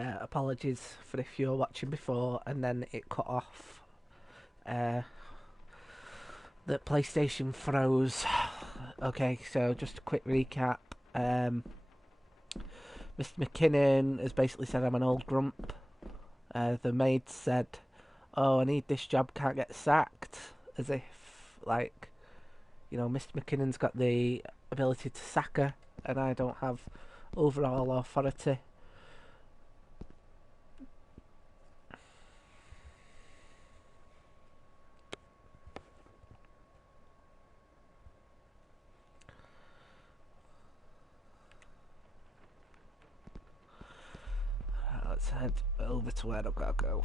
Apologies for if you were watching before and then it cut off. Uh, the PlayStation froze. Okay, so just a quick recap. Mr. McKinnon has basically said I'm an old grump. The maid said, "Oh, I need this job, can't get sacked." As if, like, Mr. McKinnon's got the ability to sack her, and I don't have overall authority. Let's head over to where I've got to go.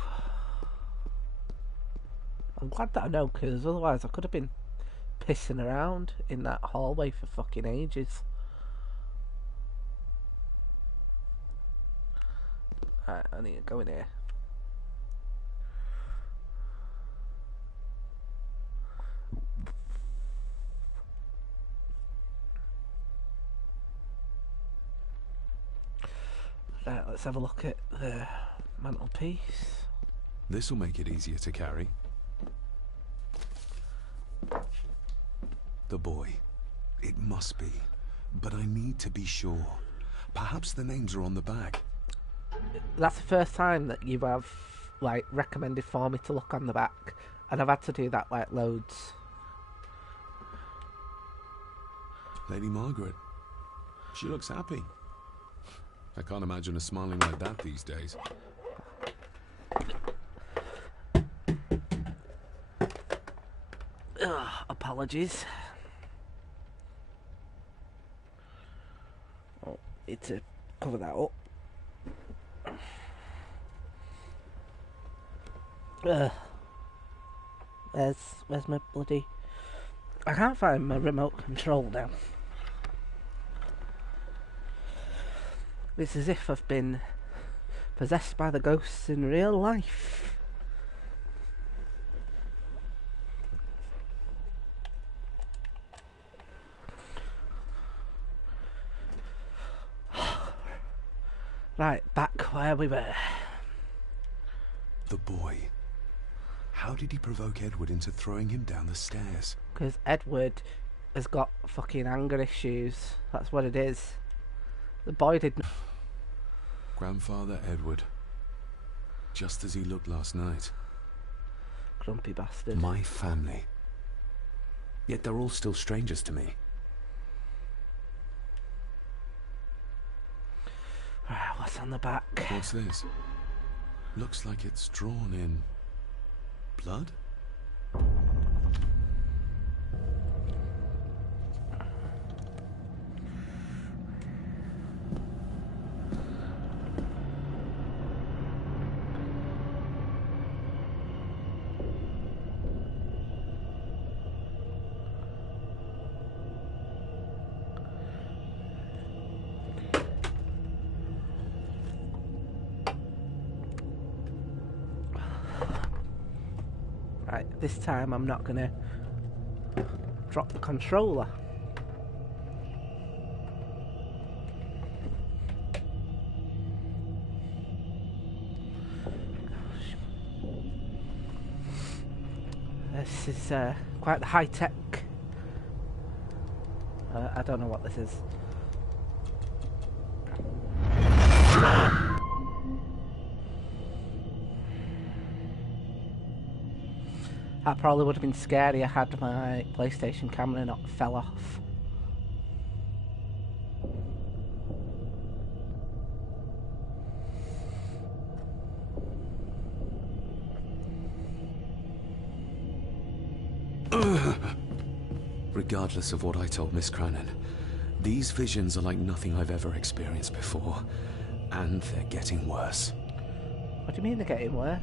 I'm glad that I know, because otherwise I could have been pissing around in that hallway for fucking ages. Right, I need to go in here. Right, let's have a look at the mantelpiece. This'll make it easier to carry. The boy. It must be. But I need to be sure. Perhaps the names are on the back. That's the first time that you have, like, recommended for me to look on the back. And I've had to do that, like, loads. Lady Margaret. She looks happy. I can't imagine her smiling like that these days. Apologies. Oh, need to cover that up. Where's my bloody... I can't find my remote control now. It's as if I've been possessed by the ghosts in real life. Right, back where we were. The boy. How did he provoke Edward into throwing him down the stairs? Because Edward has got fucking anger issues. That's what it is. The boy didn't... Grandfather Edward. Just as he looked last night. Grumpy bastard. My family. Yet they're all still strangers to me. Right, what's on the back? What's this? Looks like it's drawn in... blood? Right, this time I'm not gonna drop the controller. This is quite the high tech. I don't know what this is. That probably would have been scary. I had my PlayStation camera not fell off. Regardless of what I told Miss Crannan, these visions are like nothing I've ever experienced before. And they're getting worse. What do you mean they're getting worse?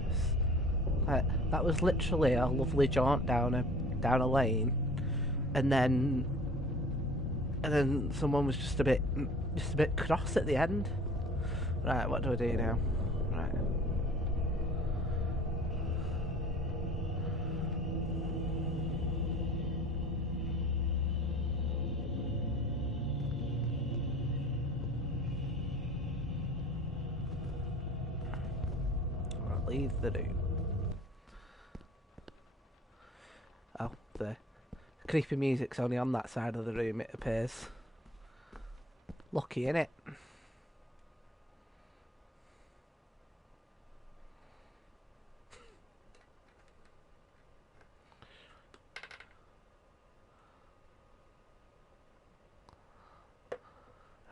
Like, that was literally a lovely jaunt down a lane, and then someone was just a bit cross at the end. Right, what do I do now? Right. leave the room. Oh, the creepy music's only on that side of the room, it appears. Lucky, innit?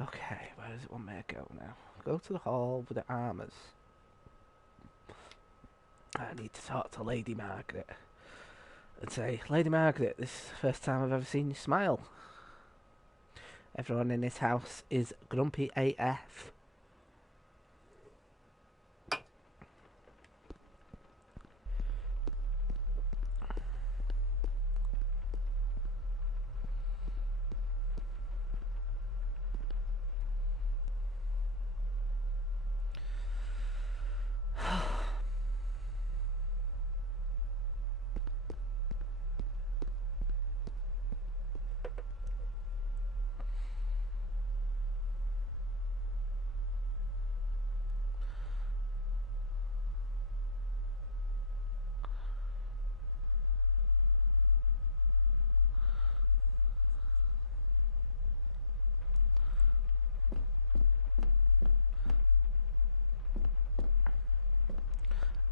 Okay, where does it want me to go now? Go to the hall with the armours. I need to talk to Lady Margaret and say, Lady Margaret, this is the first time I've ever seen you smile. Everyone in this house is grumpy AF.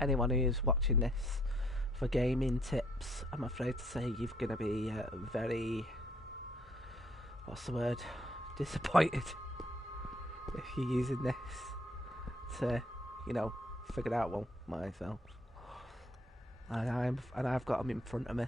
Anyone who's watching this for gaming tips, I'm afraid to say you're going to be very, what's the word, disappointed if you're using this to, you know, figure out one myself. And I've got them in front of me.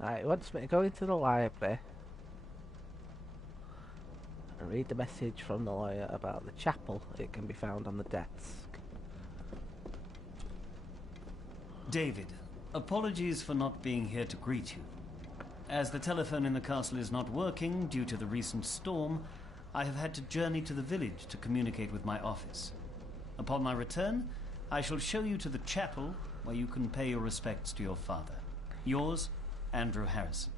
Right, it wants me to go into the library and read the message from the lawyer about the chapel. It can be found on the desk. David, apologies for not being here to greet you. As the telephone in the castle is not working due to the recent storm, I have had to journey to the village to communicate with my office. Upon my return, I shall show you to the chapel where you can pay your respects to your father. Yours, Andrew Harrison.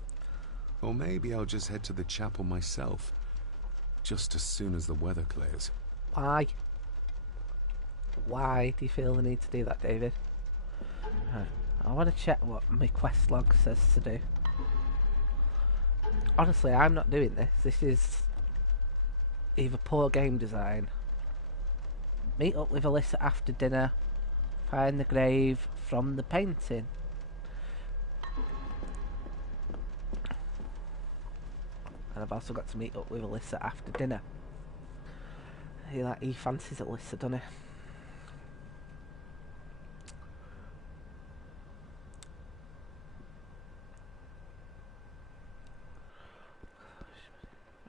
Or maybe I'll just head to the chapel myself, just as soon as the weather clears. Why? Why do you feel the need to do that, David? I want to check what my quest log says to do. Honestly, I'm not doing this. This is either poor game design. Meet up with Alyssa after dinner. Find the grave from the painting. And I've also got to meet up with Alyssa after dinner. He fancies Alyssa, doesn't he?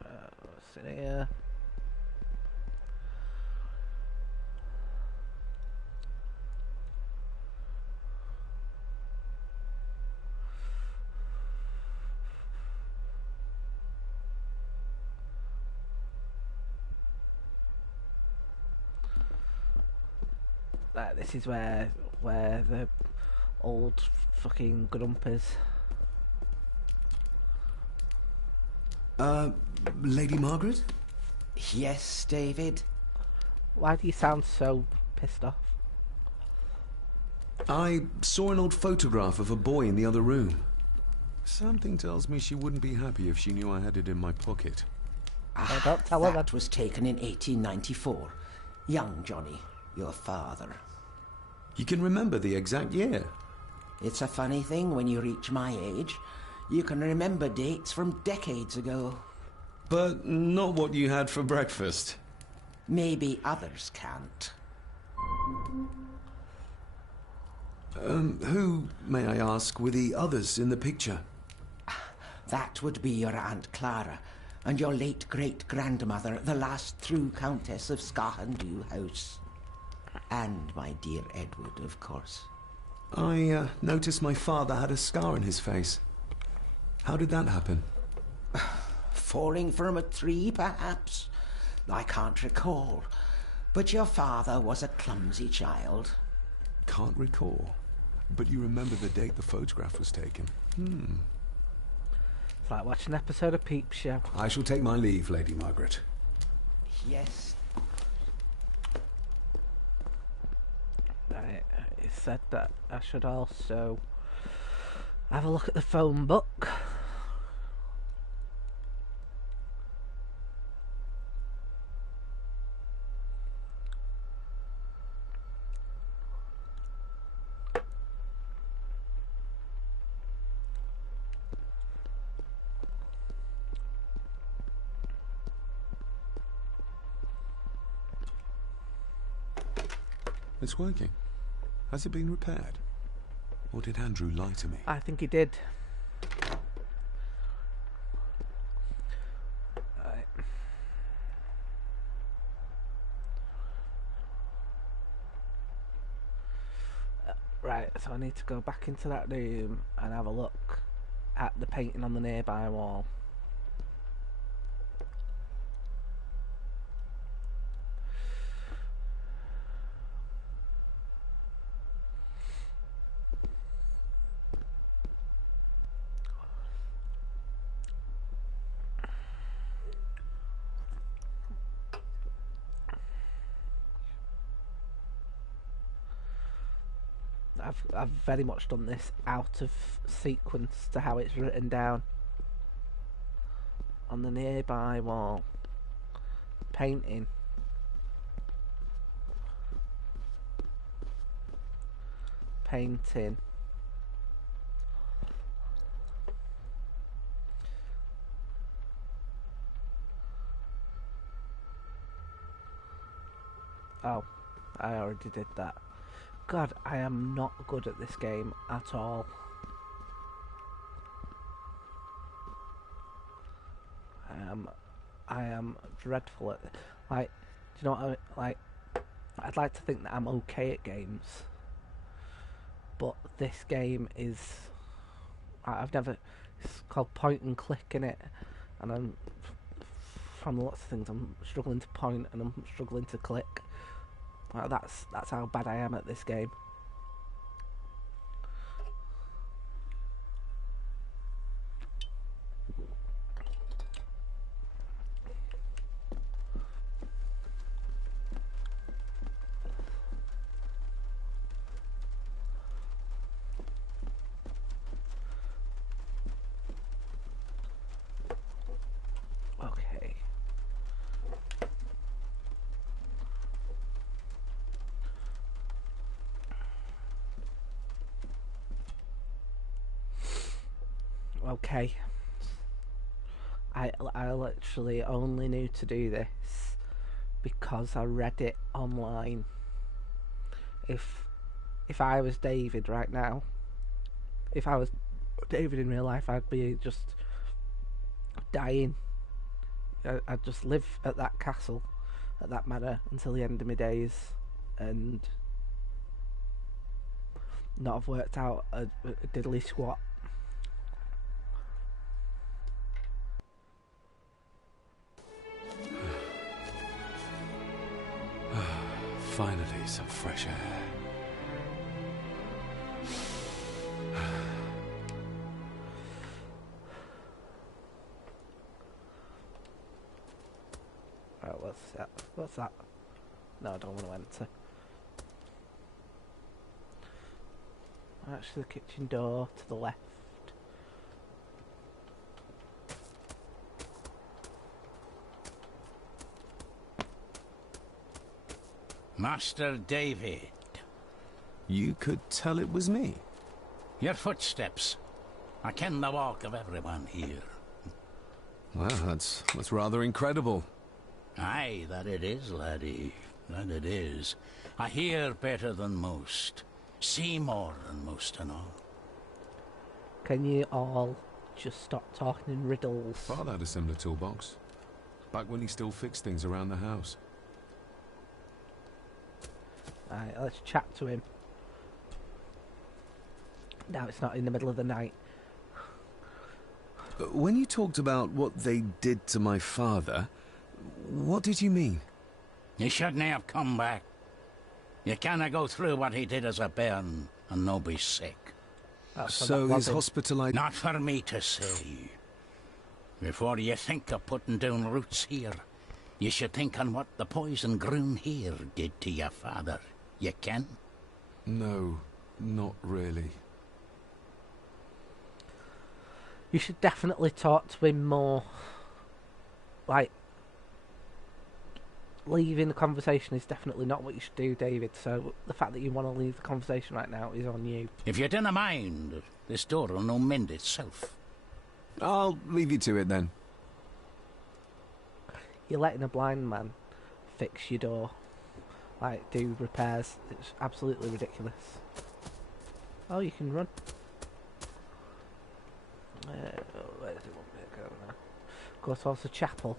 What's in here? This is where the old fucking grump is. Lady Margaret? Yes, David? Why do you sound so pissed off? I saw an old photograph of a boy in the other room. Something tells me she wouldn't be happy if she knew I had it in my pocket. Oh, don't tell her That was taken in 1894. Young Johnny, your father. You can remember the exact year? It's a funny thing when you reach my age. You can remember dates from decades ago. But not what you had for breakfast. Maybe others can't. Who, may I ask, were the others in the picture? That would be your Aunt Clara and your late great-grandmother, the last true Countess of Scahandu House. And my dear Edward, of course. I noticed my father had a scar on his face. How did that happen? Falling from a tree, perhaps? I can't recall. But your father was a clumsy child. Can't recall. But you remember the date the photograph was taken? It's like watching an episode of Peep Show. I shall take my leave, Lady Margaret. Yes. Right, it said that I should also have a look at the phone book. It's working. Has it been repaired? Or did Andrew lie to me? I think he did. Right, so I need to go back into that room and have a look at the painting on the nearby wall. I've very much done this out of sequence to how it's written down. On the nearby wall. Painting. Painting. Oh, I already did that. God, I am not good at this game at all. I am dreadful at it. Like, do you know what I mean? Like, I'd like to think that I'm okay at games, but this game is. I've never. It's called point and click, innit? And I'm from lots of things. I'm struggling to point and I'm struggling to click. That's how bad I am at this game. Okay. Okay. I literally only knew to do this because I read it online. If I was David right now, if I was David in real life, I'd be just dying. I'd just live at that castle, at that manor, until the end of my days, and not have worked out a diddly squat. Finally, some fresh air. Right, what's that? What's that? No, I don't want to enter. Actually, the kitchen door to the left. Master David. You could tell it was me. Your footsteps. I ken the walk of everyone here. Well, that's rather incredible. Aye, that it is, laddie. That it is. I hear better than most. See more than most and all. Can you all just stop talking in riddles? Father had a similar toolbox. Back when he still fixed things around the house. Right, let's chat to him. Now it's not in the middle of the night. When you talked about what they did to my father, what did you mean? You shouldn't have come back. You canna go through what he did as a bairn and no be sick. So his hospitalized... Not for me to say. Before you think of putting down roots here, you should think on what the poison grown here did to your father. You can? No, not really. You should definitely talk to him more. Like, leaving the conversation is definitely not what you should do, David. So the fact that you want to leave the conversation right now is on you. If you dinna mind, this door will no mend itself. I'll leave you to it then. You're letting a blind man fix your door. Like, do repairs. It's absolutely ridiculous. Oh, you can run. Where does it want me to go now? Go towards the chapel.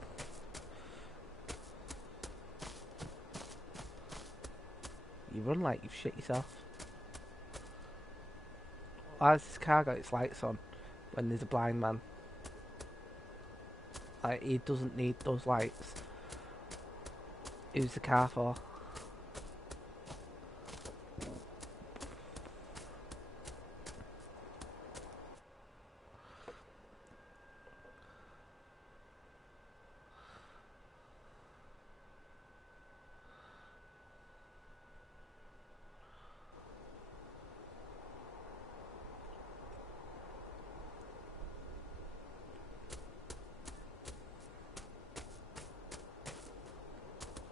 You run like you've shit yourself. Why has this car got its lights on when there's a blind man? Like, he doesn't need those lights. Who's the car for?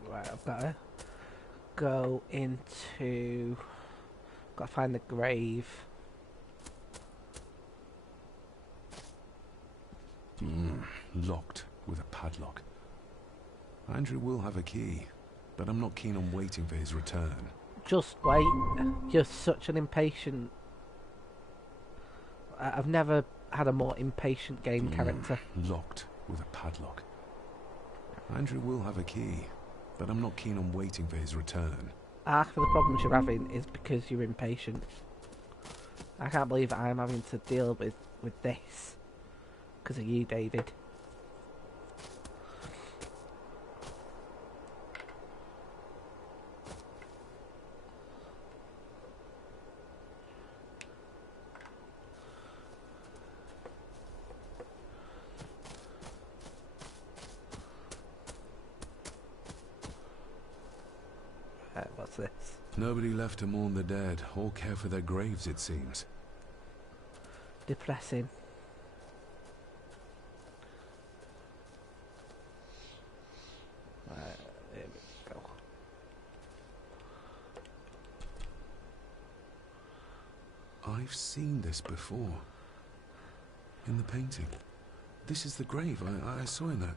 Right, I've got to go into... Got to find the grave. Locked with a padlock. Andrew will have a key, but I'm not keen on waiting for his return. Just wait. You're such an impatient... I've never had a more impatient game character. Locked with a padlock. Andrew will have a key, but I'm not keen on waiting for his return. Half of the problems you're having is because you're impatient. I can't believe I'm having to deal with this because of you, David. What's this? Nobody left to mourn the dead or care for their graves, it seems. Depressing. Here we go. I've seen this before. In the painting. This is the grave I saw in that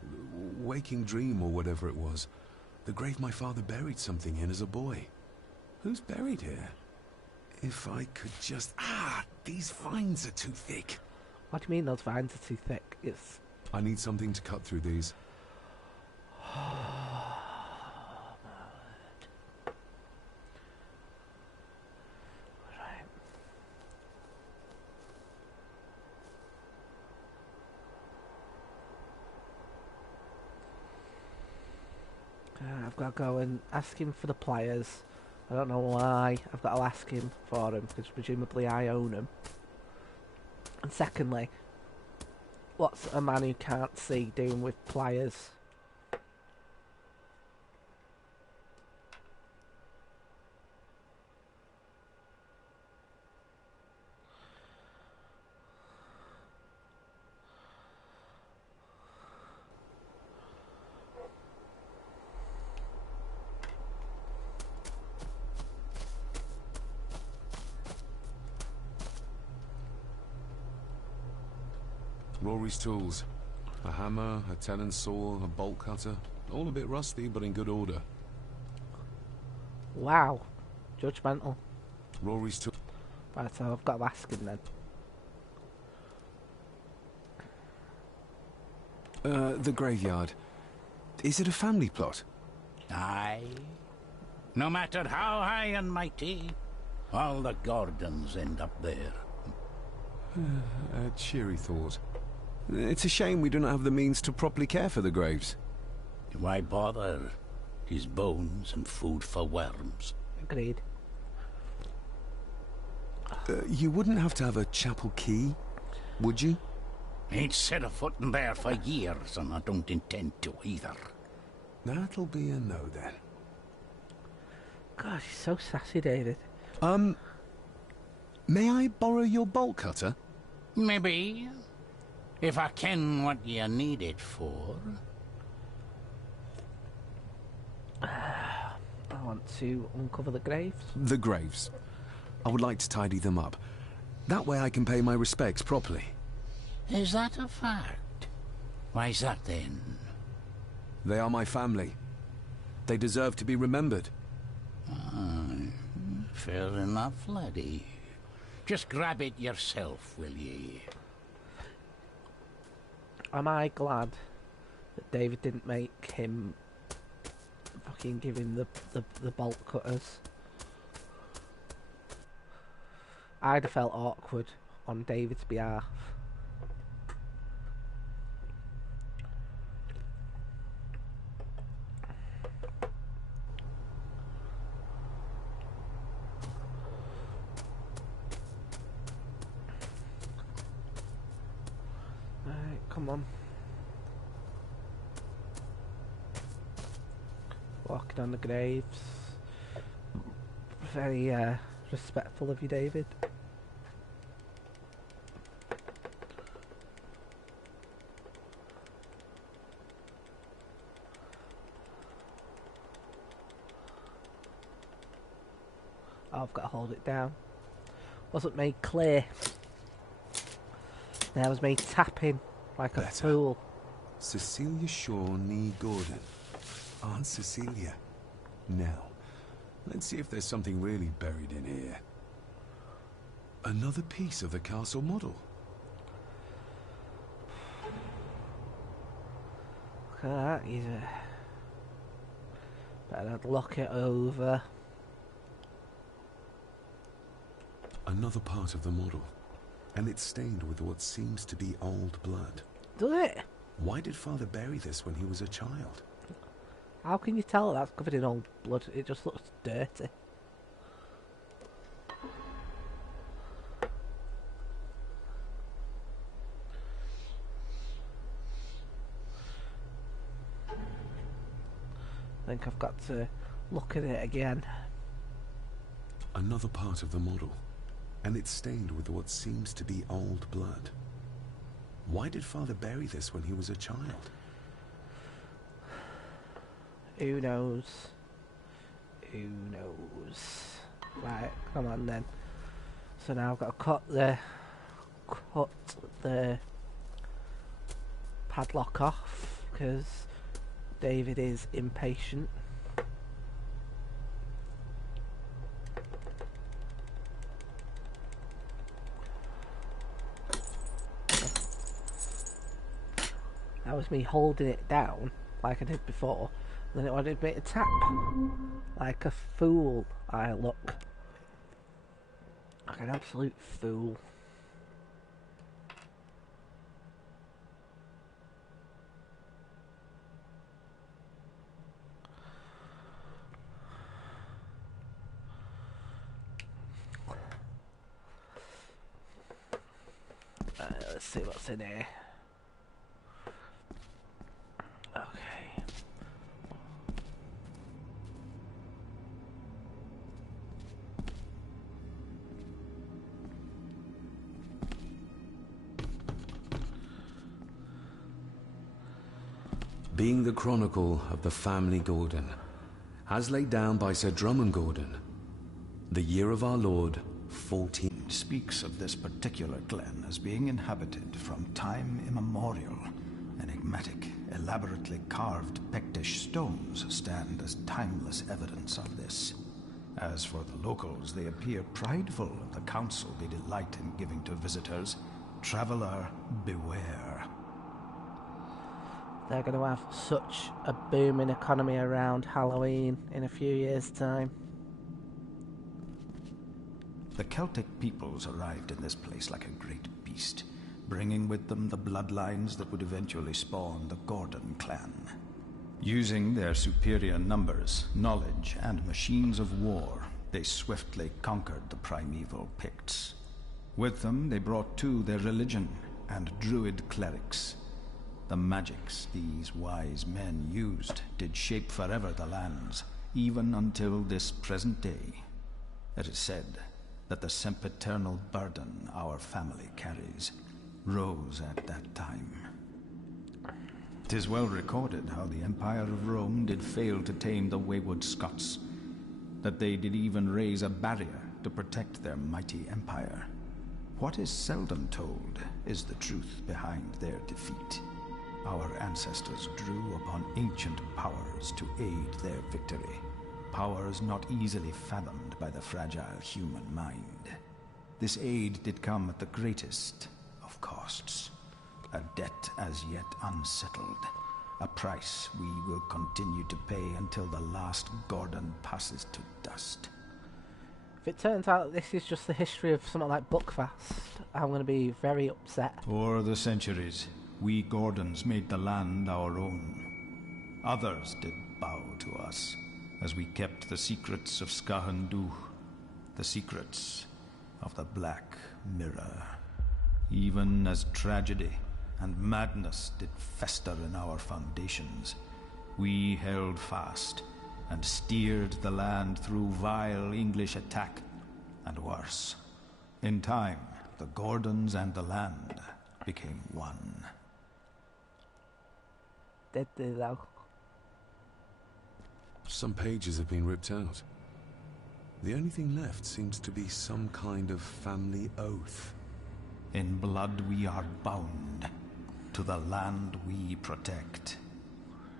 waking dream or whatever it was. The grave my father buried something in as a boy. Who's buried here? If I could just... these vines are too thick. What do you mean those vines are too thick? It's... I need something to cut through these. I've got to go and ask him for the pliers. I don't know why I've got to ask him for them, because presumably I own them. And secondly, what's a man who can't see doing with pliers? Rory's tools. A hammer, a tenon saw, a bolt cutter. All a bit rusty, but in good order. Wow. Judgmental. Rory's tools. Right, so I've got to ask him then. The graveyard. Is it a family plot? Aye. No matter how high and mighty, all the Gordons end up there. A cheery thought. It's a shame we do not have the means to properly care for the graves. Why bother? His bones and food for worms. Agreed. You wouldn't have to have a chapel key, would you? Ain't set a foot in there for years, and I don't intend to either. That'll be a no then. Gosh, he's so sassy, David. May I borrow your bolt cutter? Maybe. If I ken what you need it for. I want to uncover the graves. The graves. I would like to tidy them up. That way I can pay my respects properly. Is that a fact? Why's that then? They are my family. They deserve to be remembered. Fair enough, laddie. Just grab it yourself, will ye? Am I glad that David didn't make him fucking give him the bolt cutters? I'd have felt awkward on David's behalf. Right, come on. Walking on the graves. Very respectful of you, David. Oh, I've got to hold it down. Wasn't made clear. There was me tapping like a Better. fool. Cecilia Shaw Nee Gordon. Aunt Cecilia. Now, let's see if there's something really buried in here. Another piece of the castle model. Look at that, he's better not look it over. Another part of the model. And it's stained with what seems to be old blood. Does it? Why did Father bury this when he was a child? How can you tell that's covered in old blood? It just looks dirty. I think I've got to look at it again. Another part of the model. And it's stained with what seems to be old blood. Why did Father bury this when he was a child? Who knows? Who knows? Right, come on then. So now I've got to cut the padlock off because David is impatient. That was me holding it down like I did before. Then it wanted me to tap. Like a fool I look. Like an absolute fool. Let's see what's in here. Okay. Being the chronicle of the family Gordon, as laid down by Sir Drummond Gordon, the year of our Lord, 14. Speaks of this particular glen as being inhabited from time immemorial. Enigmatic, elaborately carved Pictish stones stand as timeless evidence of this. As for the locals, they appear prideful of the counsel they delight in giving to visitors. Traveler, beware. they're going to have such a booming economy around Halloween in a few years' time. The Celtic peoples arrived in this place like a great beast, bringing with them the bloodlines that would eventually spawn the Gordon clan. Using their superior numbers, knowledge, and machines of war, they swiftly conquered the primeval Picts. With them, they brought too their religion and druid clerics. The magics these wise men used did shape forever the lands, even until this present day. It is said that the sempiternal burden our family carries rose at that time. 'Tis well recorded how the Empire of Rome did fail to tame the wayward Scots, that they did even raise a barrier to protect their mighty empire. What is seldom told is the truth behind their defeat. Our ancestors drew upon ancient powers to aid their victory, powers not easily fathomed by the fragile human mind. This aid did come at the greatest of costs, a debt as yet unsettled, a price we will continue to pay until the last Gordon passes to dust. If it turns out this is just the history of something like Buckfast, I'm going to be very upset. For the centuries, we Gordons made the land our own. Others did bow to us, as we kept the secrets of Skahandu, the secrets of the Black Mirror. Even as tragedy and madness did fester in our foundations, we held fast and steered the land through vile English attack and worse. In time, the Gordons and the land became one. Did they though? Some pages have been ripped out. The only thing left seems to be some kind of family oath. In blood we are bound to the land we protect,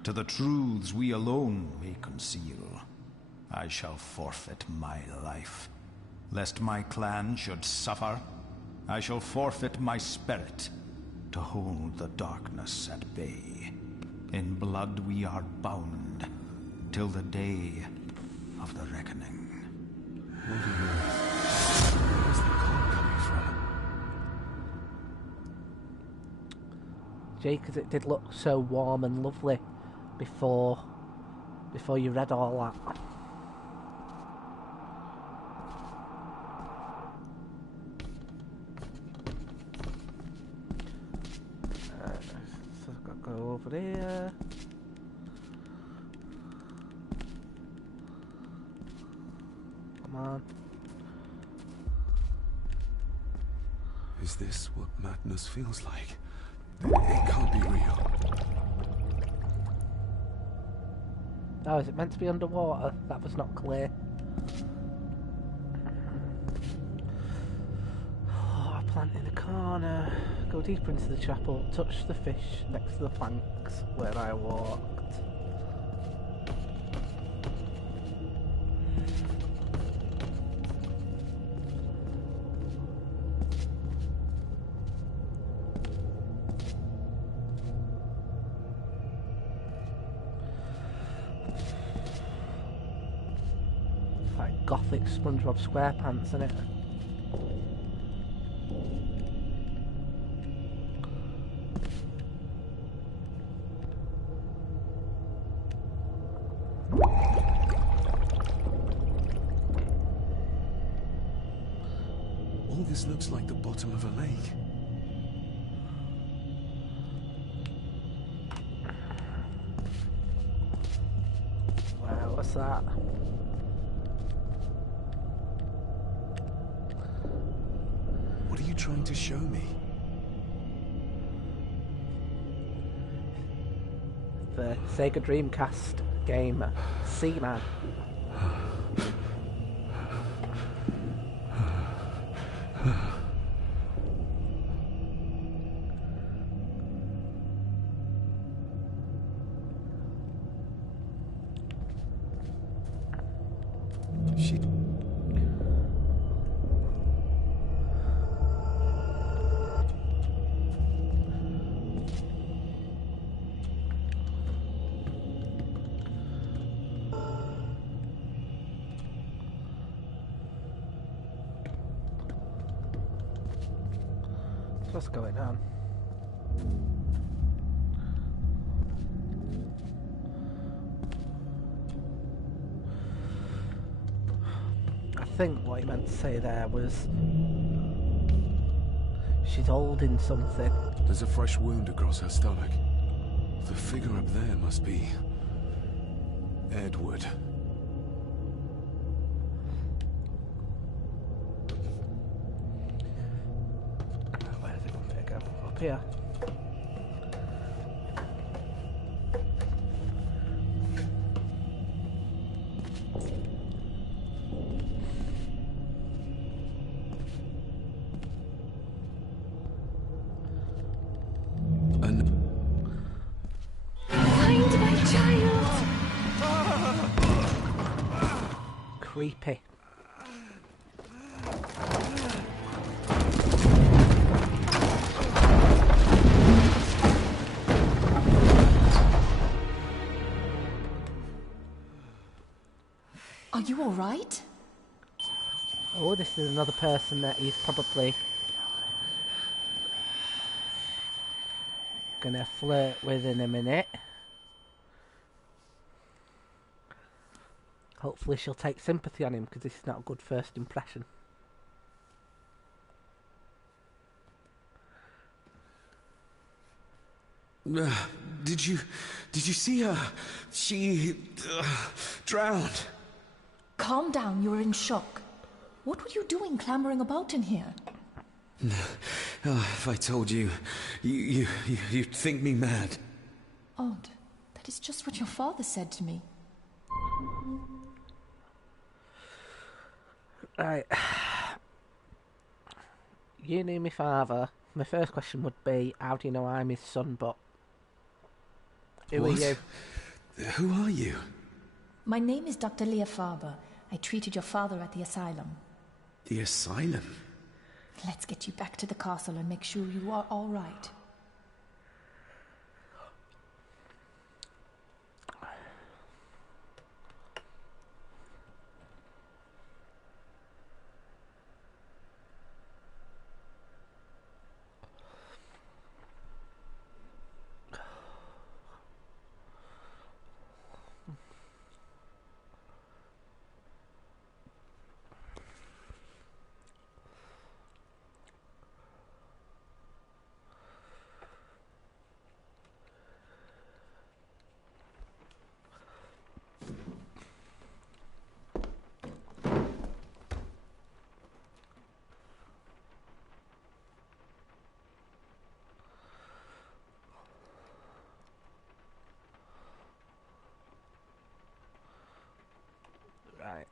to the truths we alone may conceal. I shall forfeit my life, lest my clan should suffer. I shall forfeit my spirit to hold the darkness at bay. In blood we are bound till the day of the reckoning. Where's the call coming from? Jake, 'cause it did look so warm and lovely before you read all that. So I've got to go over here. Come on. Is this what madness feels like? It can't be real. Oh, is it meant to be underwater? That was not clear. Oh, a plant in the corner. Go deeper into the chapel. Touch the fish next to the planks where I walked. Like gothic SpongeBob SquarePants, isn't it? All this looks like the bottom of a lake. Wow, what's that? What are you trying to show me? The Sega Dreamcast game Seaman. She... What's going on? I think what he meant to say there was she's holding something. There's a fresh wound across her stomach. The figure up there must be Edward. Where does it want me to go? Up here. Find my child! Creepy. Are you all right? Oh, this is another person that he's probably gonna flirt with in a minute. Hopefully she'll take sympathy on him, because this is not a good first impression. Did you see her? She drowned. Calm down, you're in shock. What were you doing clambering about in here? If I told you, you'd think me mad. Odd. That is just what your father said to me. Right. You knew my father. My first question would be, how do you know I'm his son, but... Who are What? you? Who are you? My name is Dr. Leah Faber. I treated your father at the asylum. The asylum? Let's get you back to the castle and make sure you are all right. Right.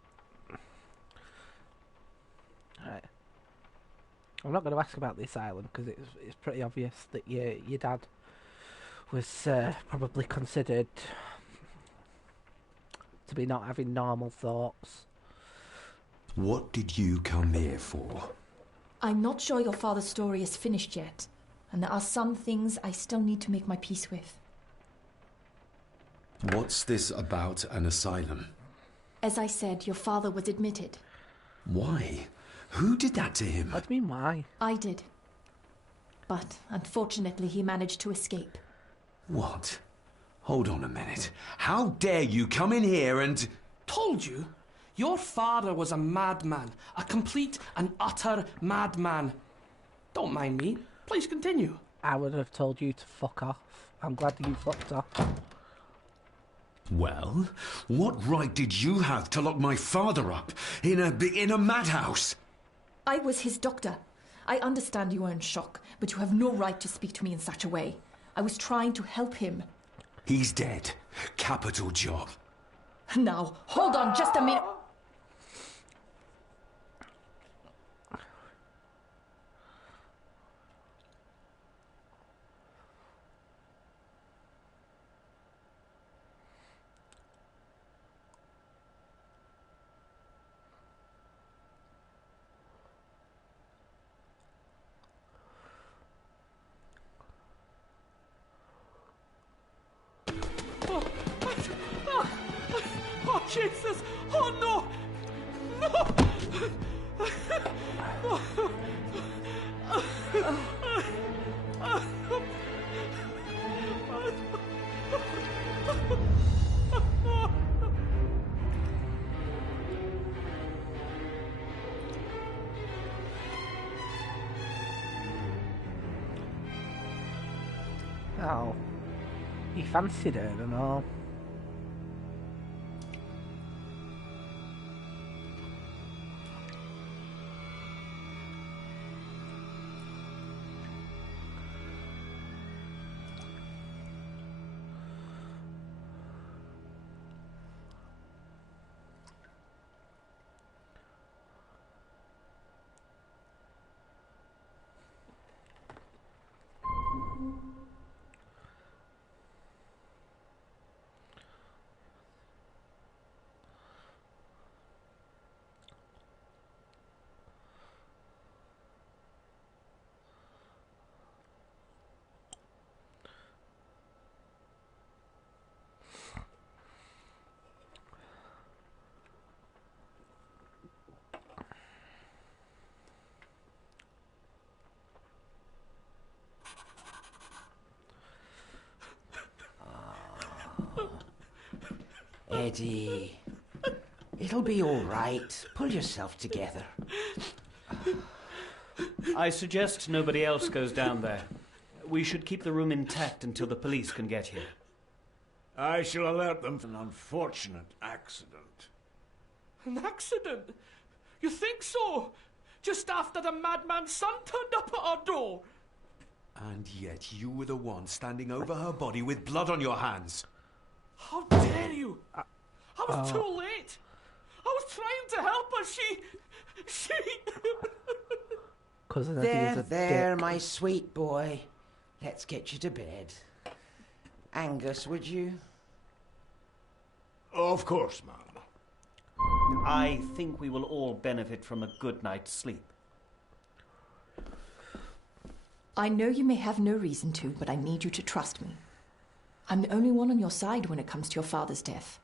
I'm not going to ask about the asylum, because it's pretty obvious that your dad was probably considered to be not having normal thoughts. What did you come here for? I'm not sure your father's story is finished yet, and there are some things I still need to make my peace with. What's this about an asylum? As I said, your father was admitted. Why? Who did that to him? What do you mean, why? I did. But unfortunately, he managed to escape. What? Hold on a minute. How dare you come in here and... Told you? Your father was a madman. A complete and utter madman. Don't mind me. Please continue. I would have told you to fuck off. I'm glad that you fucked off. Well, what right did you have to lock my father up in a madhouse? I was his doctor. I understand you are in shock, but you have no right to speak to me in such a way. I was trying to help him. He's dead. Capital job. Now, hold on just a minute. Oh, Jesus! Oh, no! No! Oh, he fancied her and all. Eddie, it'll be all right. Pull yourself together. I suggest nobody else goes down there. We should keep the room intact until the police can get here. I shall alert them of an unfortunate accident. An accident? You think so? Just after the madman's son turned up at our door. And yet you were the one standing over her body with blood on your hands. How dare you? I was too late. I was trying to help her. She... Cousin Eddie is a There, dick. my sweet boy. Let's get you to bed. Angus, would you? Of course, ma'am. I think we will all benefit from a good night's sleep. I know you may have no reason to, but I need you to trust me. I'm the only one on your side when it comes to your father's death.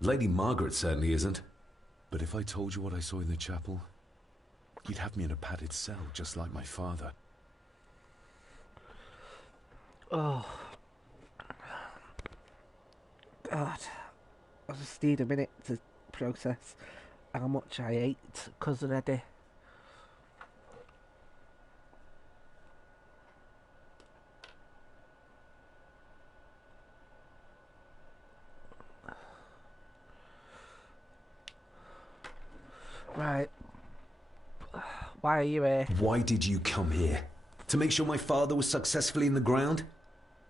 Lady Margaret certainly isn't. But if I told you what I saw in the chapel, you'd have me in a padded cell, just like my father. Oh. God. I just need a minute to process how much I hate Cousin Eddie. Right. Why are you here? Why did you come here? To make sure my father was successfully in the ground?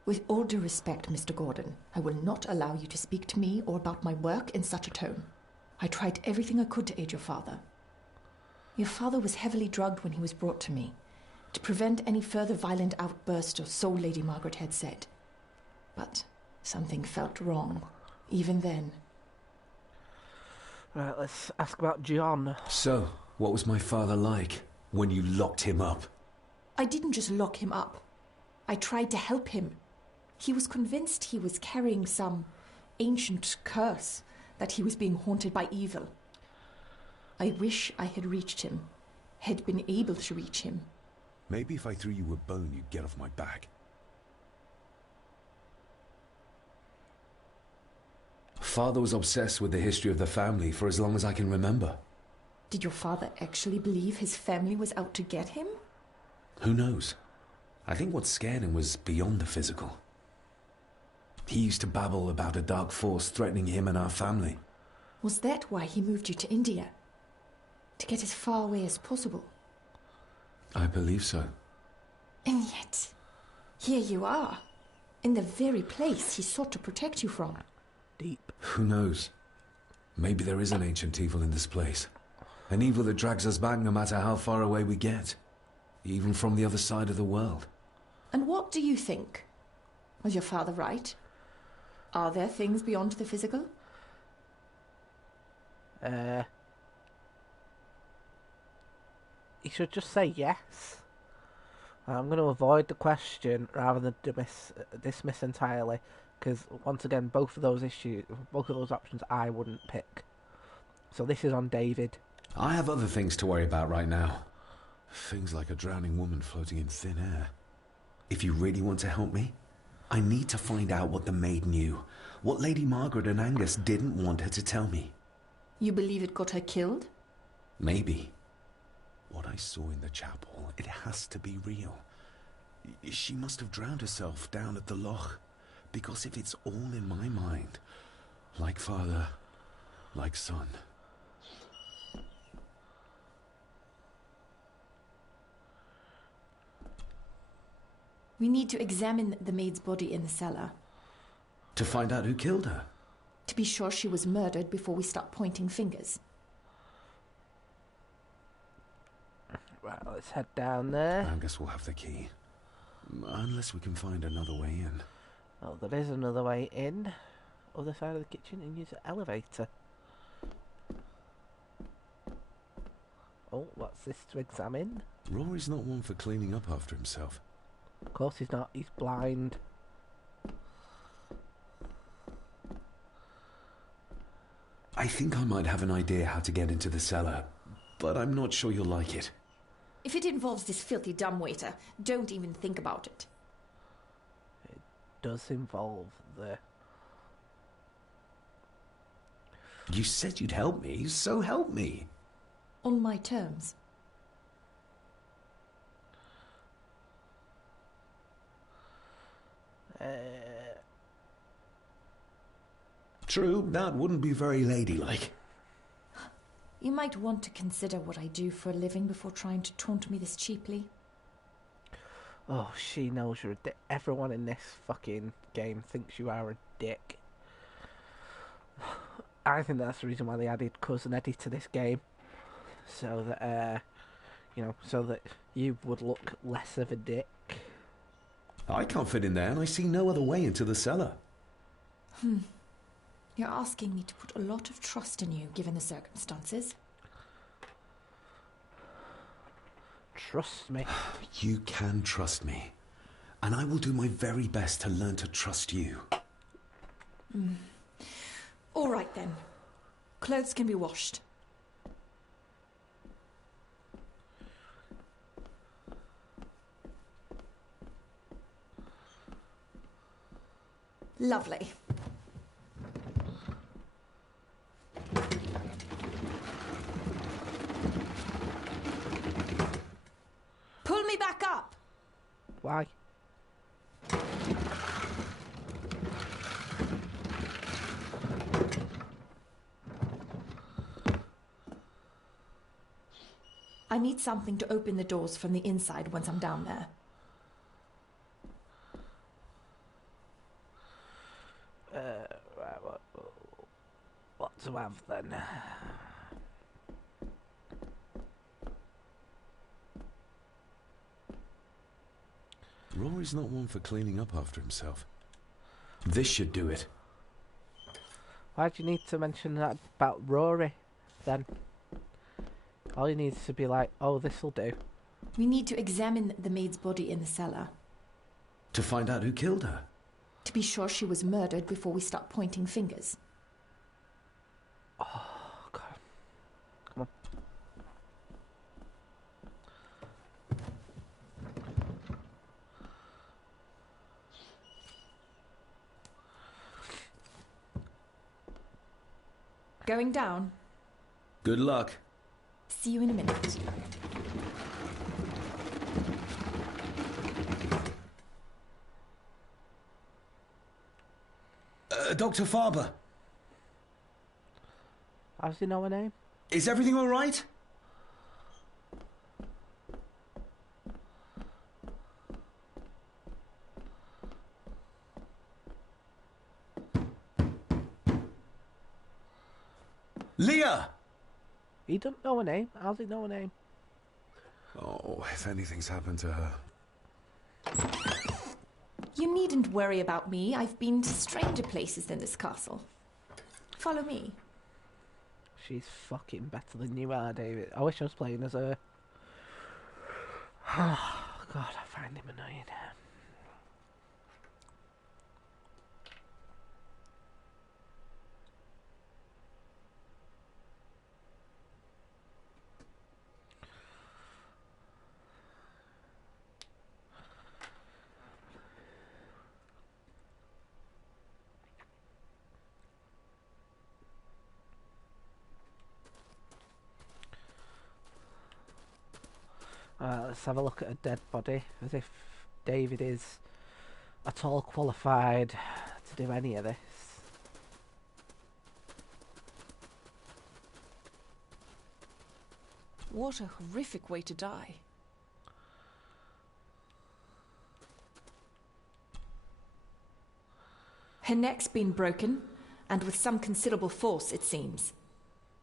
With all due respect, Mr. Gordon, I will not allow you to speak to me or about my work in such a tone. I tried everything I could to aid your father. Your father was heavily drugged when he was brought to me, to prevent any further violent outburst, or so Lady Margaret had said. But something felt wrong, even then. Right, let's ask about John. So, what was my father like when you locked him up? I didn't just lock him up. I tried to help him. He was convinced he was carrying some ancient curse, that he was being haunted by evil. I wish I had reached him, had been able to reach him. Maybe if I threw you a bone, you'd get off my back. Father was obsessed with the history of the family for as long as I can remember. Did your father actually believe his family was out to get him? Who knows? I think what scared him was beyond the physical. He used to babble about a dark force threatening him and our family. Was that why he moved you to India? To get as far away as possible? I believe so. And yet, here you are, in the very place he sought to protect you from. Deep. Who knows? Maybe there is an ancient evil in this place. An evil that drags us back no matter how far away we get. Even from the other side of the world. And what do you think? Was your father right? Are there things beyond the physical? You should just say yes. I'm going to avoid the question rather than dismiss entirely, because once again, both of those options I wouldn't pick. So this is on David. I have other things to worry about right now. Things like a drowning woman floating in thin air. If you really want to help me, I need to find out what the maid knew. What Lady Margaret and Angus didn't want her to tell me. You believe it got her killed? Maybe. What I saw in the chapel, it has to be real. She must have drowned herself down at the loch. Because if it's all in my mind, like father, like son. We need to examine the maid's body in the cellar. To find out who killed her? To be sure she was murdered before we start pointing fingers. Right, let's head down there. I guess we'll have the key. Unless we can find another way in. Well, there is another way in. Other side of the kitchen and use the elevator. Oh, what's this to examine? Rory's not one for cleaning up after himself. Of course he's not, he's blind. I think I might have an idea how to get into the cellar, but I'm not sure you'll like it. If it involves this filthy dumbwaiter, don't even think about it. It does involve the... You said you'd help me, so help me. On my terms. True, that wouldn't be very ladylike. You might want to consider what I do for a living before trying to taunt me this cheaply. Oh, she knows you're a dick. Everyone in this fucking game thinks you are a dick. I think that's the reason why they added Cousin Eddie to this game. So that, so that you would look less of a dick. I can't fit in there, and I see no other way into the cellar. You're asking me to put a lot of trust in you, given the circumstances. Trust me. You can trust me. And I will do my very best to learn to trust you. All right, then. Clothes can be washed. Lovely. Pull me back up. Why? I need something to open the doors from the inside once I'm down there. Right, what to have then? Rory's not one for cleaning up after himself. This should do it. Why do you need to mention that about Rory, then? All you need is to be like, oh, this'll do. We need to examine the maid's body in the cellar. To find out who killed her? To be sure she was murdered before we start pointing fingers. Oh, God. Come on. Going down. Good luck. See you in a minute. Dr. Farber. How does he know her name? Is everything all right? Leah! He doesn't know her name. How does he know her name? Oh, if anything's happened to her. You needn't worry about me. I've been to stranger places than this castle. Follow me. She's fucking better than you are, David. I wish I was playing as her. Oh, God, I find him annoying. Let's have a look at a dead body, as if David is at all qualified to do any of this. What a horrific way to die. Her neck's been broken, and with some considerable force, it seems.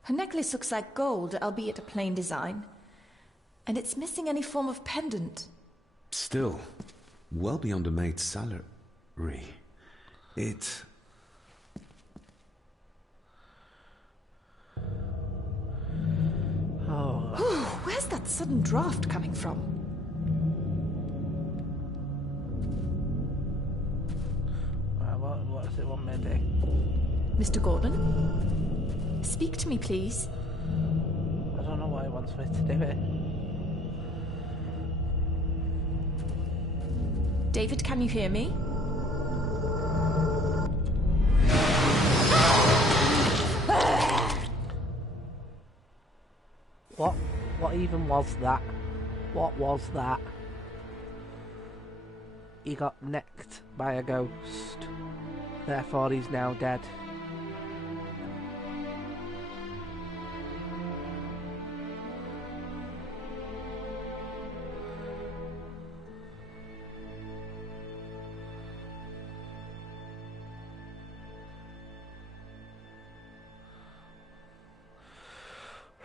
Her necklace looks like gold, albeit a plain design. And it's missing any form of pendant. Still, well beyond a maid's salary. It... Oh. Where's that sudden draft coming from? What does it want me to do? Mr. Gordon? Speak to me, please. I don't know why he wants me to do it. David, can you hear me? What even was that? What was that? He got necked by a ghost. Therefore he's now dead.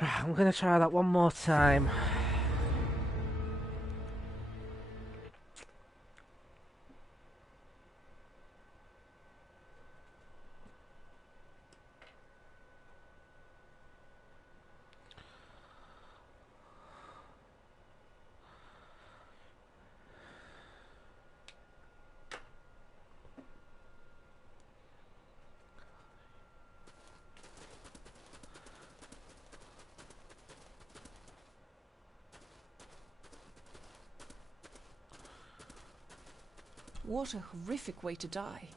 Right, I'm gonna try that one more time. What a horrific way to die.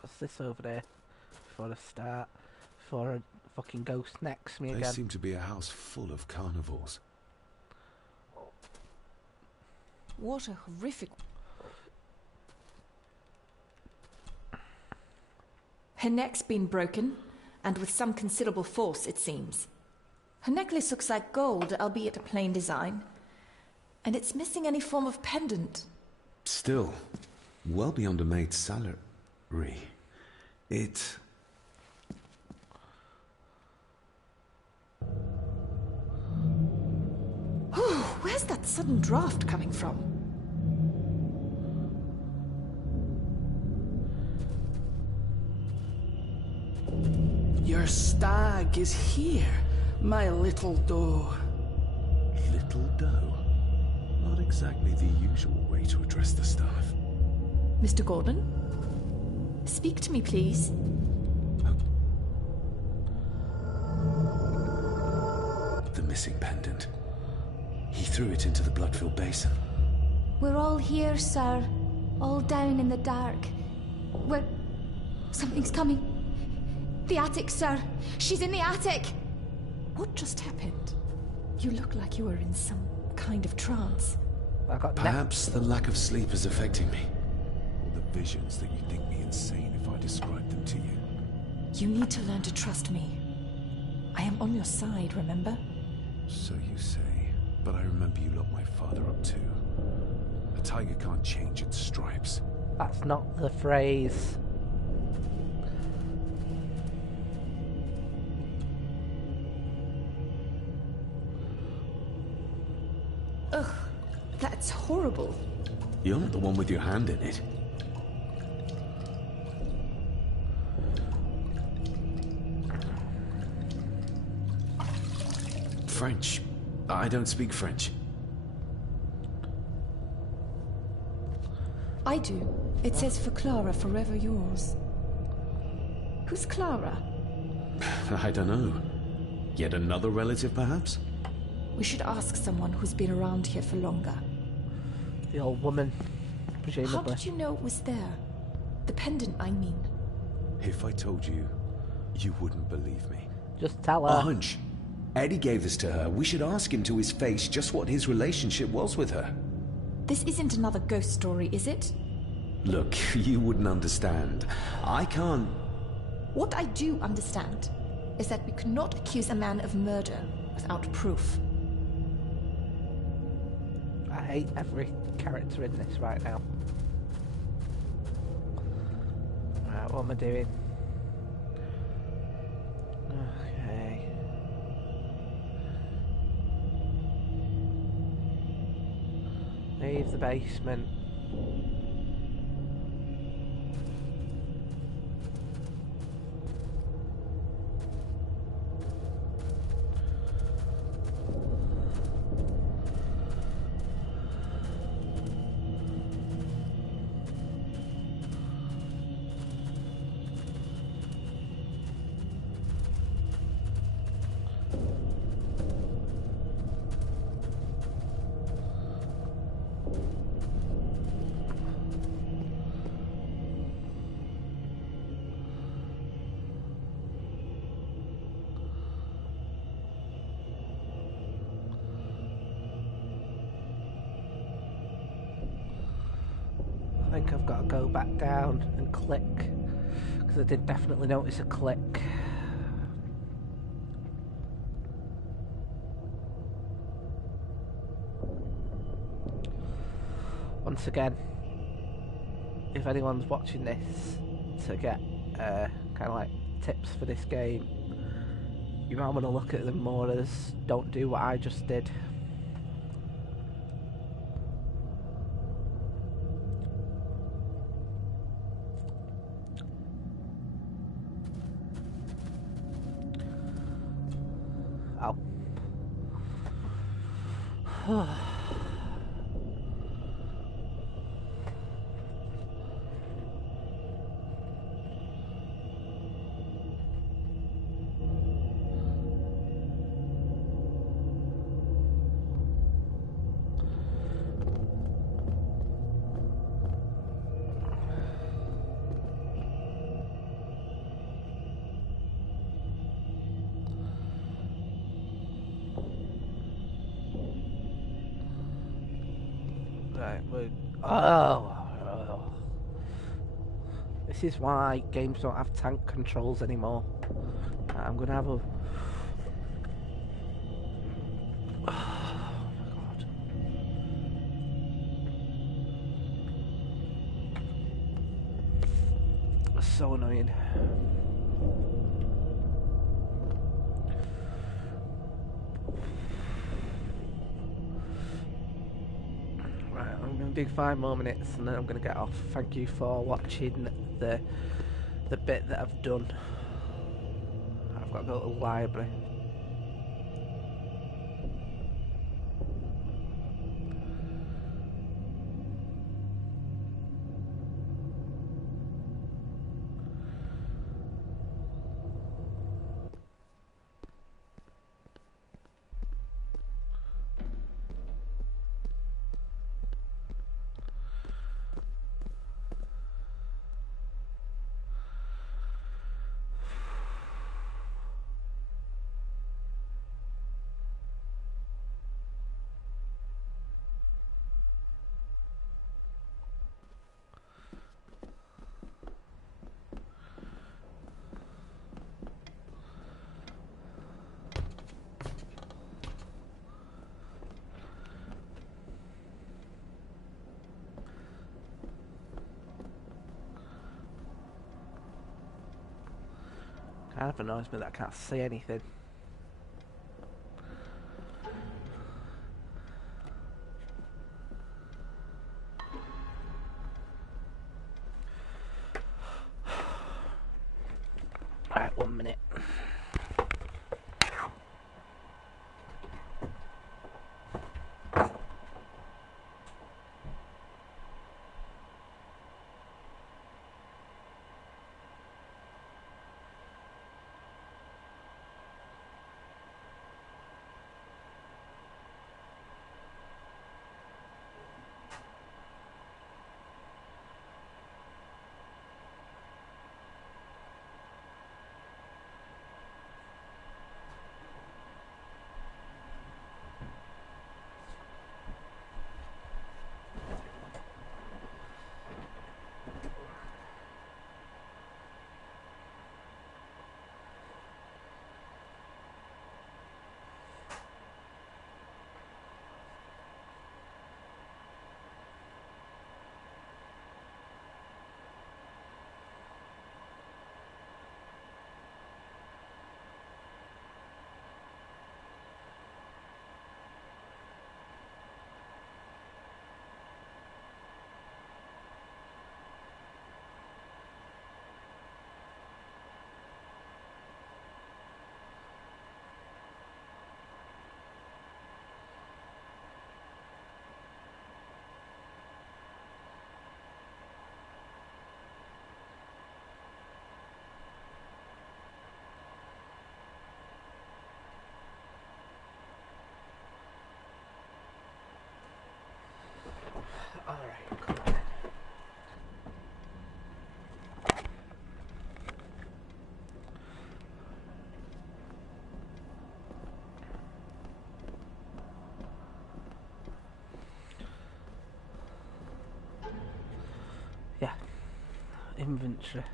What's this over there? Before I start. Before a fucking ghost necks me They again. seem to be a house full of carnivores. What a horrific... Her neck's been broken, and with some considerable force, it seems. Her necklace looks like gold, albeit a plain design. And it's missing any form of pendant. Still, well beyond a maid's salary. It... Where's that sudden draft coming from? Your stag is here, my little doe. Little doe? Not exactly the usual way to address the staff. Mr. Gordon? Speak to me, please. The missing pendant. He threw it into the blood-filled basin. We're all here, sir. All down in the dark. Something's coming. The attic, sir. She's in the attic. What just happened? You look like you were in some kind of trance. I got Perhaps the lack of sleep is affecting me. Or the visions that you think me insane if I describe them to you. You need to learn to trust me. I am on your side, remember? So you say. But I remember you locked my father up too. A tiger can't change its stripes. That's not the phrase. Ugh, that's horrible. You're not the one with your hand in it. French. I don't speak French. I do. It says for Clara, forever yours. Who's Clara? I don't know. Yet another relative, perhaps? We should ask someone who's been around here for longer. The old woman, presumably. How did you know it was there? The pendant, I mean. If I told you, you wouldn't believe me. Just tell her. A hunch. Eddie gave this to her. We should ask him to his face just what his relationship was with her. This isn't another ghost story, is it? Look, you wouldn't understand. I can't... What I do understand is that we could not accuse a man of murder without proof. I hate every character in this right now. Right, what am I doing? Okay. Leave the basement. I think I've got to go back down and click, because I did definitely notice a click. Once again, if anyone's watching this to get kind of like tips for this game, you might want to look at them more as don't do what I just did. Oh. Right, oh. This is why games don't have tank controls anymore. I'm gonna have a... Oh my god. That's so annoying. Do 5 more minutes and then I'm going to get off. Thank you for watching the bit that I've done. I've got to go to the library. Kind of annoys me that I can't see anything. Alright, 1 minute. inventory.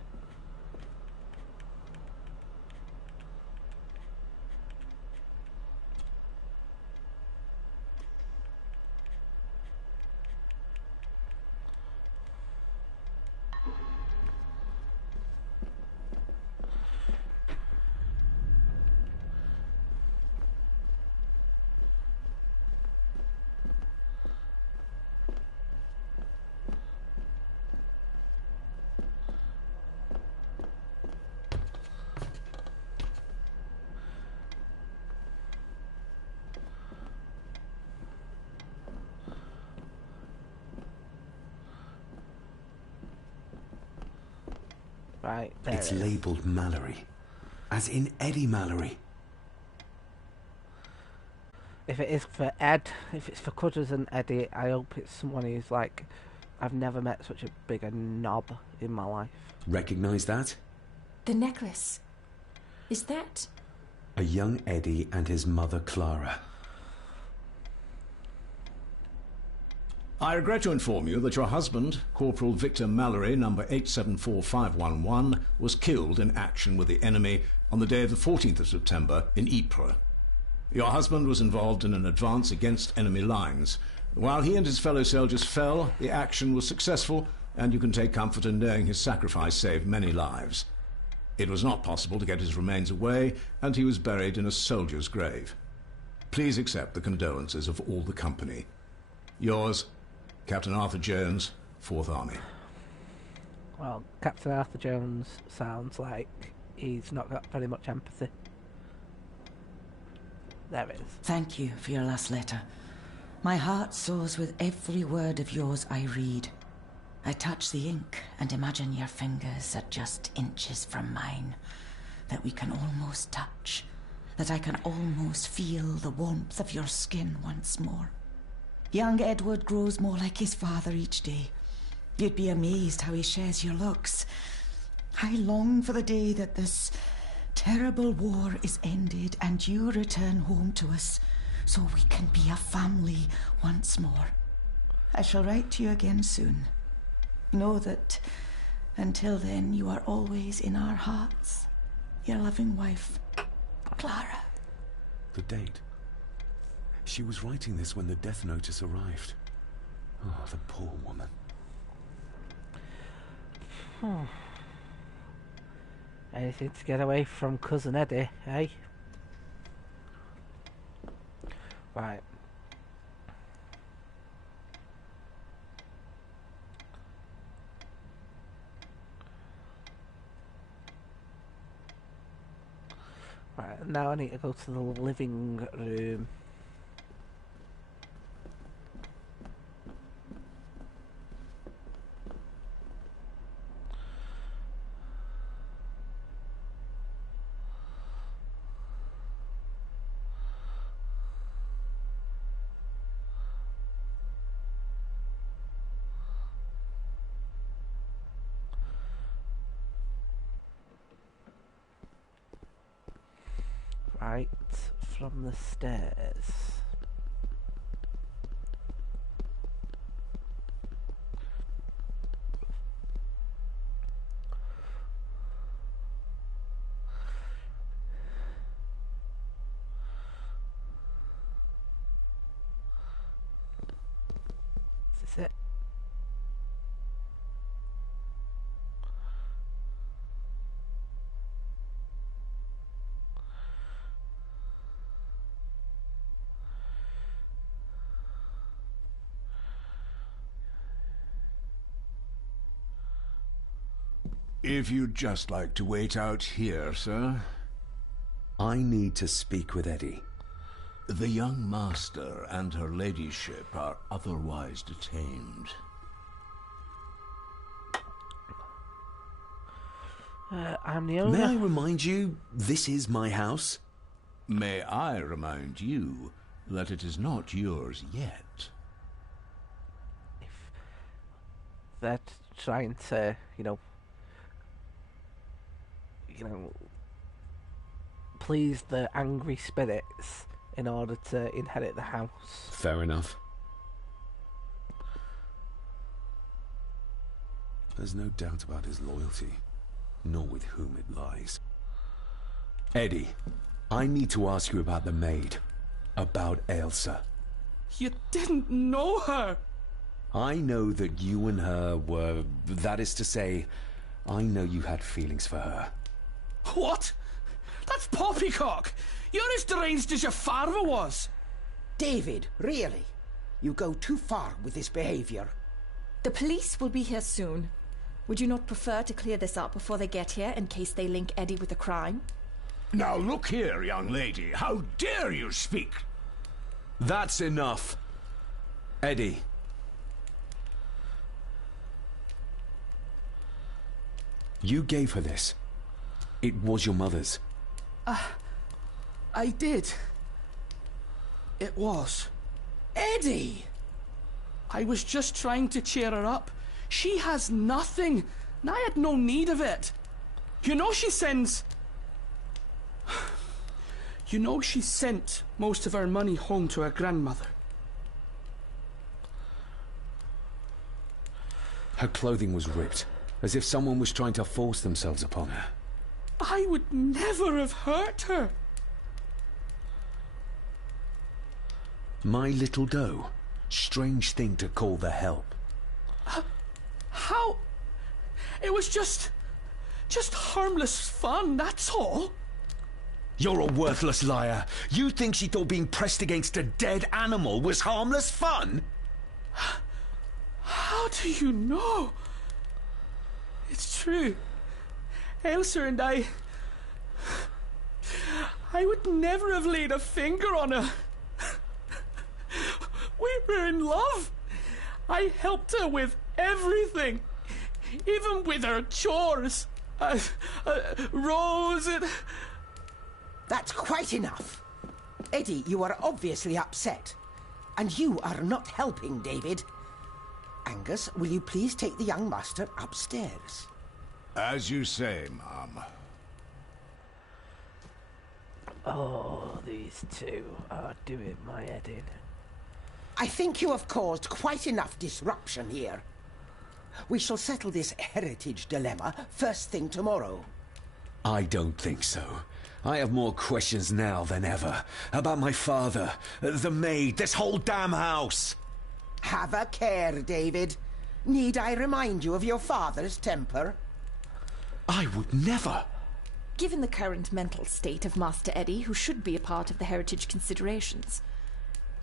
Right, there It's it is. labelled Mallory. As in Eddie Mallory. If it is for Ed, if it's for Cudders and Eddie, I hope it's someone who's like, I've never met such a big a knob in my life. Recognise that? The necklace. Is that... A young Eddie and his mother Clara. I regret to inform you that your husband, Corporal Victor Mallory, number 874511, was killed in action with the enemy on the day of the 14th of September in Ypres. Your husband was involved in an advance against enemy lines. While he and his fellow soldiers fell, the action was successful, and you can take comfort in knowing his sacrifice saved many lives. It was not possible to get his remains away, and he was buried in a soldier's grave. Please accept the condolences of all the company. Yours, Captain Arthur Jones, 4th Army. Well, Captain Arthur Jones sounds like he's not got very much empathy. There it is. Thank you for your last letter. My heart soars with every word of yours I read. I touch the ink and imagine your fingers are just inches from mine, that we can almost touch, that I can almost feel the warmth of your skin once more. Young Edward grows more like his father each day. You'd be amazed how he shares your looks. I long for the day that this terrible war is ended and you return home to us, so we can be a family once more. I shall write to you again soon. Know that until then you are always in our hearts. Your loving wife, Clara. The date. She was writing this when the death notice arrived. Oh, the poor woman. Anything to get away from Cousin Eddie, eh? Right. Right, now I need to go to the living room. Right from the stairs. Is this it? If you'd just like to wait out here, sir. I need to speak with Eddie. The young master and her ladyship are otherwise detained. I'm the owner. May I remind you, this is my house? May I remind you that it is not yours yet? If they're trying to, you know, please the angry spirits in order to inherit the house. Fair enough. There's no doubt about his loyalty, nor with whom it lies. Eddie, I need to ask you about the maid. About Ailsa. You didn't know her! I know that you and her were... That is to say, I know you had feelings for her. What? That's poppycock! You're as deranged as your father was! David, really? You go too far with this behavior. The police will be here soon. Would you not prefer to clear this up before they get here, in case they link Eddie with the crime? Now look here, young lady. How dare you speak? That's enough. Eddie. You gave her this. It was your mother's. I did. It was. Eddie! I was just trying to cheer her up. She has nothing, and I had no need of it. You know she sends... You know she sent most of her money home to her grandmother. Her clothing was ripped, as if someone was trying to force themselves upon her. I would never have hurt her. My little doe. Strange thing to call the help. How? It was just harmless fun, that's all. You're a worthless liar. You think she thought being pressed against a dead animal was harmless fun? How do you know? It's true. Ailsa and I would never have laid a finger on her. We were in love. I helped her with everything, even with her chores. Rose and... That's quite enough. Eddie, you are obviously upset. And you are not helping, David. Angus, will you please take the young master upstairs? As you say, Mom. Oh, these two are doing my head in. I think you have caused quite enough disruption here. We shall settle this heritage dilemma first thing tomorrow. I don't think so. I have more questions now than ever. About my father, the maid, this whole damn house. Have a care, David. Need I remind you of your father's temper? I would never. Given the current mental state of Master Eddie, who should be a part of the heritage considerations,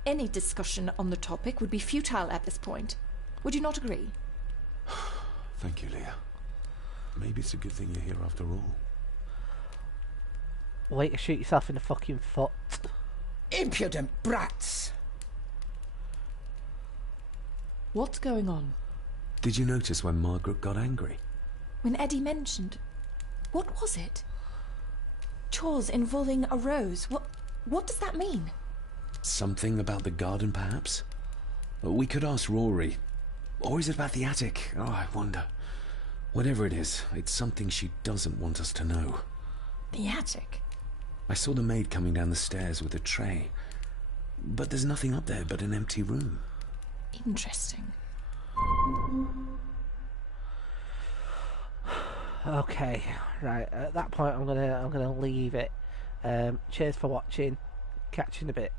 any discussion on the topic would be futile at this point. Would you not agree? Thank you, Leah. Maybe it's a good thing you're here after all. Wait to shoot yourself in the fucking foot. Impudent brats! What's going on? Did you notice when Margaret got angry? When Eddie mentioned... What was it? Chores involving a rose. What does that mean? Something about the garden, perhaps? We could ask Rory. Or is it about the attic? Oh, I wonder. Whatever it is, it's something she doesn't want us to know. The attic? I saw the maid coming down the stairs with a tray. But there's nothing up there but an empty room. Interesting. Okay, right. At that point, I'm gonna leave it. Cheers for watching. Catch you in a bit.